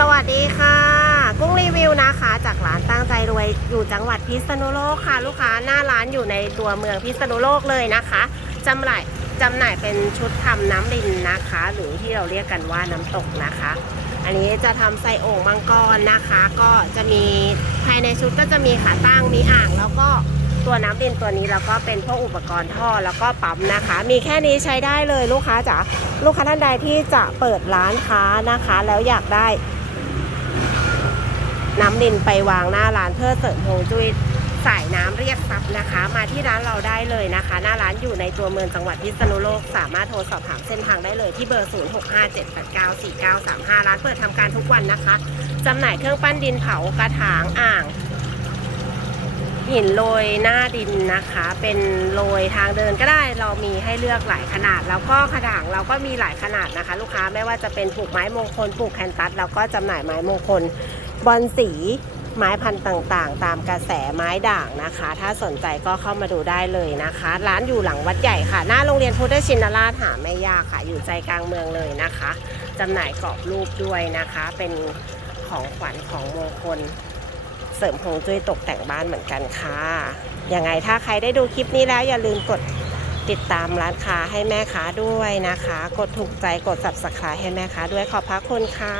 สวัสดีค่ะ กุ้งรีวิวนะคะ จากร้านตั้งใจรวยอยู่จังหวัดพิษณุโลกค่ะ ลูกค้าหน้าร้านอยู่ในตัวเมืองพิษณุโลกเลยนะคะจำหน่ายจำหน่ายเป็นชุดทำน้ำรินนะคะ หรือที่เราเรียกกันว่าน้ำตกนะคะ อันนี้จะทำใส่โอ่งมังกรนะคะ ก็จะมีภายในชุดก็จะมีขาตั้งมีอ่างแล้วก็ตัวน้ำรินตัวนี้แล้วก็เป็นพวกอุปกรณ์ท่อแล้วก็ปั๊มนะคะ มีแค่นี้ใช้ได้เลยลูกค้าจ๋าลูกค้าท่านใดที่จะเปิดร้านค้านะคะ แล้วอยากได้ น้ำดินไปวางหน้าร้านเพื่อเสริมโฮงจุ้ยสายน้ำเรียกทรัพย์นะคะ มาที่ร้านเราได้เลยนะคะ หน้าร้านอยู่ในตัวเมืองจังหวัดพิษณุโลก สามารถโทรสอบถามเส้นทางได้เลยที่เบอร์ 0657894935 ร้านเปิดทำการทุกวันนะคะจำหน่ายเครื่องปั้นดินเผากระถางอ่างหินโรยหน้าดินนะคะ เป็นโรยทางเดินก็ได้เรามีให้เลือกหลายขนาด แล้วก็กระถางเราก็มีหลายขนาดนะคะ ลูกค้าไม่ว่าจะเป็นปลูกไม้มงคลปลูกแคนตัสแล้วก็จำหน่ายไม้มงคล บอลสีไม้พันธุ์ต่างๆ ตามกระแสไม้ด่างนะคะ ถ้าสนใจก็เข้ามาดูได้เลยนะคะ ร้านอยู่หลังวัดใหญ่ค่ะ หน้าโรงเรียนพุทธชินราชหาไม่ยากค่ะ อยู่ใจกลางเมืองเลยนะคะจำหน่ายกรอบรูปด้วยนะคะ เป็นของขวัญของมงคล เสริมฮวงจุ้ยตกแต่งบ้านเหมือนกันค่ะยังไงถ้าใครได้ดูคลิปนี้แล้วอย่าลืมกดติดตามร้านค้าให้แม่ค้าด้วยนะคะ กดถูกใจกด subscribe ให้แม่ค้าด้วยขอบพระคุณค่ะ